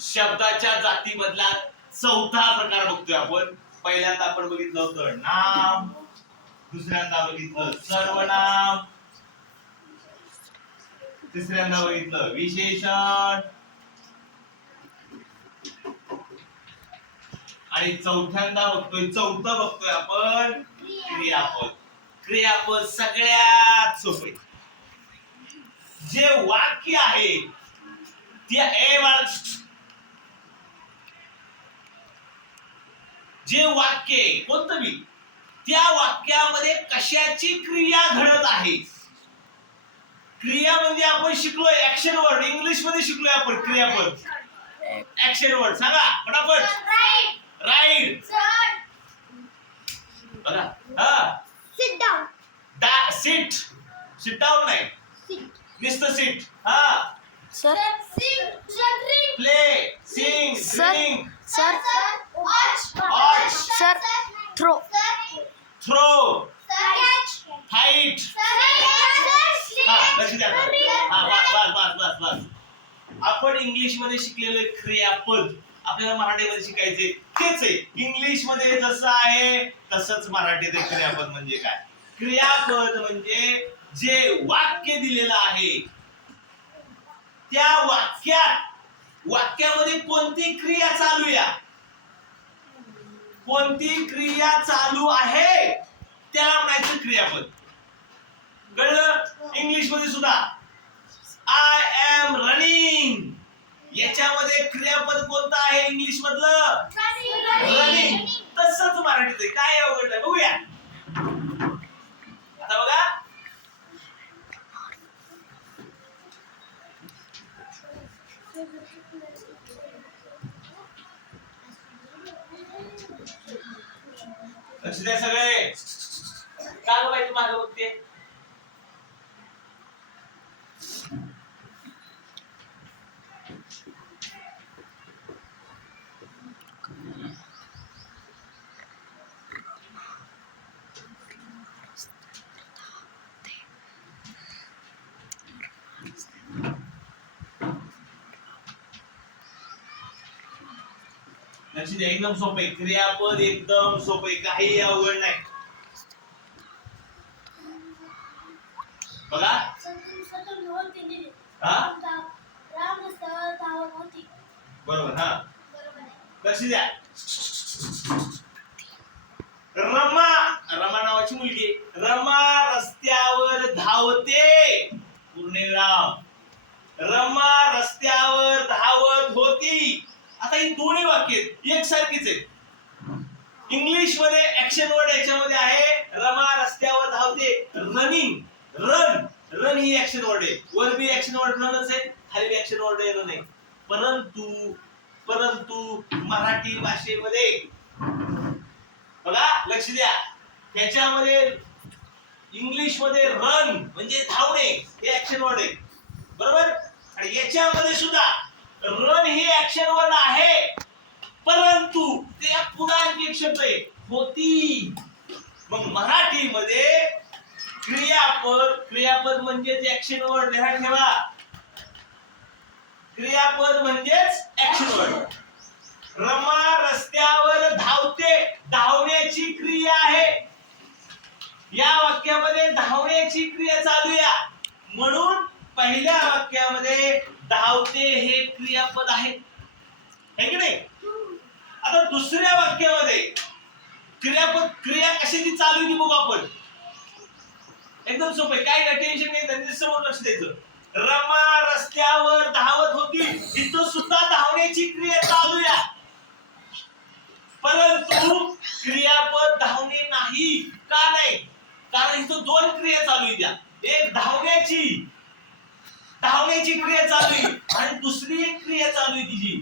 शब्दाच्या जातीमधला चौथा प्रकार बघतोय आपण. पहिल्यांदा आपण बघितलं होतं नाम, दुसऱ्यांदा बघितलं सर्वनाम, तिसऱ्यांदा बघितलं विशेषण आणि चौथ्यांदा चौथं बघतोय आपण क्रियापद. क्रियापद सगळ्यात सोपे. जे वाक्य आहे जे वाक्य कोणतं बी त्या वाक्यामध्ये कशाची क्रिया घडत आहे. क्रिया म्हणजे आपण शिकलोय ऍक्शन वर्ड. इंग्लिश मध्ये शिकलोय आपण क्रियापद. ऍक्शन वर्ड सांगा फटाफट. राईट. बघा हा. Sit down. Sit. Sit down नाही. नुसतं सिट. हा. Sir. Play. Sing. Drink. Sir. Watch. Sir. Throw. Throw. Fight. लक्ष द्या. बस. आपण इंग्लिश मध्ये शिकलेले क्रियापद आपल्याला मराठीमध्ये शिकायचे तेच आहे. इंग्लिश मध्ये जसं आहे तसंच मराठीत क्रियापद म्हणजे काय. क्रियापद म्हणजे जे वाक्य दिलेलं आहे त्या वाक्यामध्ये कोणती क्रिया चालू आहे, कोणती क्रिया चालू आहे त्याला म्हणायचं क्रियापद. कळलं. इंग्लिश मध्ये सुद्धा आय एम रनिंग याच्यामध्ये क्रियापद कोणतं आहे इंग्लिश मधलं रनिंग. तसंच मराठीत आहे. काय अवघडलं बघूया. आता बघा लक्ष द्या सगळे. काय बघायचं माझं बघते. लक्ष द्या. एकदम सोपे. क्रियापद एकदम सोपे. काही अवघड नाही. बघा बरोबर. हा लक्ष द्या. रमा नावाची मुलगी. रमा रस्त्यावर धावते. पूर्णविराम. रमा रस्त्यावर धावत होती. आता ही दोन्ही वाक्य एकसारखीच आहेत. इंग्लिश मध्ये ऍक्शन वर्ड याच्यामध्ये आहे रमा रस्त्यावर धावते. रनिंग. रन ही ऍक्शन वर्ड आहे. वर बी ऍक्शन वर्ड रनच आहे, खाली बी ऍक्शन वर्ड रन आहे. परंतु मराठी भाषेमध्ये बघा लक्ष द्या. त्याच्यामध्ये इंग्लिश मध्ये रन म्हणजे धावणे हे ऍक्शन वर्ड आहे. बरोबर. आणि याच्यामध्ये सुद्धा रन ही ऍक्शन वर्ड आहे, परंतु त्या पुढे आणखी एक शब्द आहे होती. मग मराठीमध्ये क्रियापद म्हणजेच ऍक्शन वर्ड. ध्यान ठेवा. क्रियापद म्हणजेच ऍक्शन वर्ड. रमा रस्त्यावर धावते. धावण्याची क्रिया आहे. या वाक्यामध्ये धावण्याची क्रिया चालू आहे म्हणून पहिल्या वाक्यामध्ये धावते हे क्रियापद आहे की नाही. आता दुसऱ्या वाक्यामध्ये क्रिया कशाची चालू आहे बघू आपण. एकदम सोपे. काय टेन्शन नाही. त्यांच्या समोर लक्ष द्यायचं. रमा रस्त्यावर धावत होती. इथं सुद्धा धावण्याची क्रिया चालू आहे, परंतु क्रियापद धावणे नाही. का नाही? कारण इथं दोन क्रिया चालू आहेत. एक धावण्याची क्रिया चालू आहे आणि दुसरी एक क्रिया चालू आहे तिची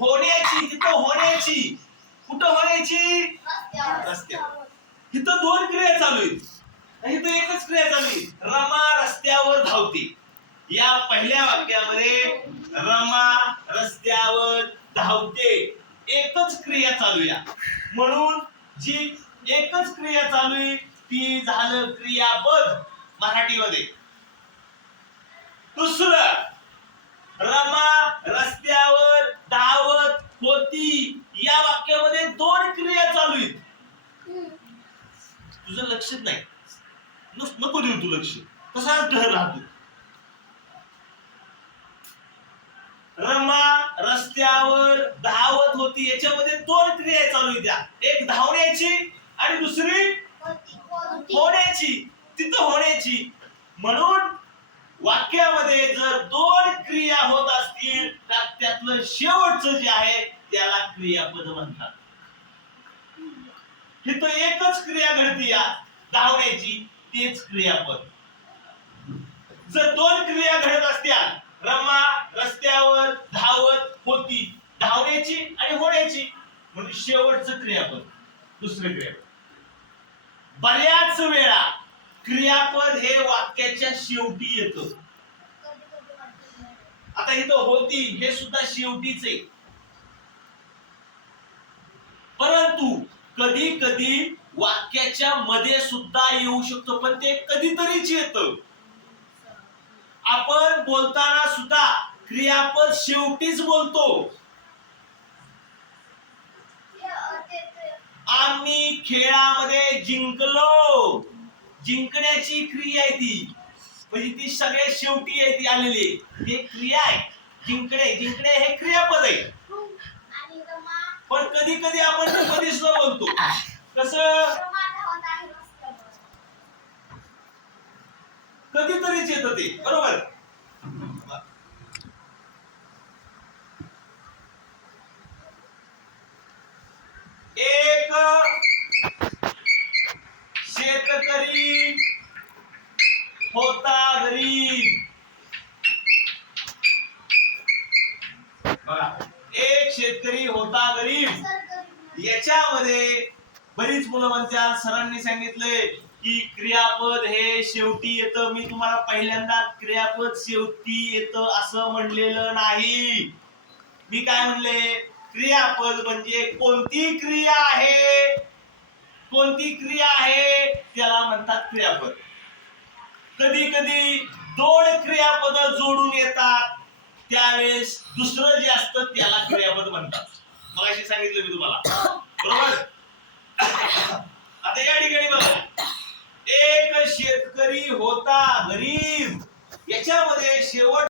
होण्याची. तिथं होण्याची. कुठं होण्याची? रस्त्यावर. इथं दोन क्रिया चालू आहेत, इथं एकच क्रिया चालू आहे. रमा रस्त्यावर धावते. या पहिल्या वाक्यामध्ये रमा रस्त्यावर धावते एकच क्रिया चालू आहे म्हणून जी एकच क्रिया चालू आहे ती झालं क्रियापद मराठीमध्ये. दुसरं रमा रस्त्यावर होती या वाक्यामध्ये दोन क्रिया चालू आहेत. तुझं लक्षच नाही, नको देऊ तू लक्ष, तसाच धर राहतो. रमा रस्त्यावर धावत होती याच्यामध्ये दोन क्रिया चालू आहेत त्या, एक धावण्याची आणि दुसरी होण्याची, तिथं होण्याची. म्हणून वाक्यामध्ये जर दोन क्रिया होत असतील तर त्यातलं शेवटचं जे आहे त्याला क्रियापद म्हणतात. इथं एकच क्रिया घडती या धावण्याची, तेच क्रियापद. जर दोन क्रिया घडत असत्या, रमा रस्त्यावर धावत होती, धावण्याची आणि होण्याची, म्हणजे शेवटचं क्रियापद दुसरं क्रियापद. बऱ्याच वेळा क्रियापद हे वाक्याच्या शेवटी येतं. आता इथं होती हे सुद्धा शेवटीच आहे, परंतु कधी कधी वाक्याच्या मध्ये सुद्धा येऊ शकतो, पण ते कधीतरीच येतं. आपण बोलताना सुद्धा क्रियापद शेवटीच बोलतो. आम्ही खेळामध्ये जिंकलो, जिंकण्याची क्रिया आहे ती, म्हणजे ती सगळ्यात शेवटी आहे ती आलेली, ही क्रिया आहे. जिंकणे, जिंकणे हे क्रियापद आहे. पण कधी कधी आपण कधी सुद्धा बोलतो, कसं कधीतरीच येतं ते, बरोबर. एक शेतकरी होता गरीब. बघा, एक शेतकरी होता गरीब. याच्यामध्ये बरीच मुलं म्हणतात सरांनी सांगितलंय की क्रियापद हे शेवटी येतं. मी तुम्हाला पहिल्यांदा क्रियापद शेवटी येतं असं म्हणलेलं नाही. मी काय म्हणले, क्रियापद म्हणजे कोणती क्रिया आहे, कोणती क्रिया आहे त्याला म्हणतात क्रियापद. कधी कधी दोन क्रियापद जोडून येतात, त्यावेळेस दुसरं जे असतं त्याला क्रियापद म्हणतात. मगाशी सांगितलं मी तुम्हाला, बरोबर.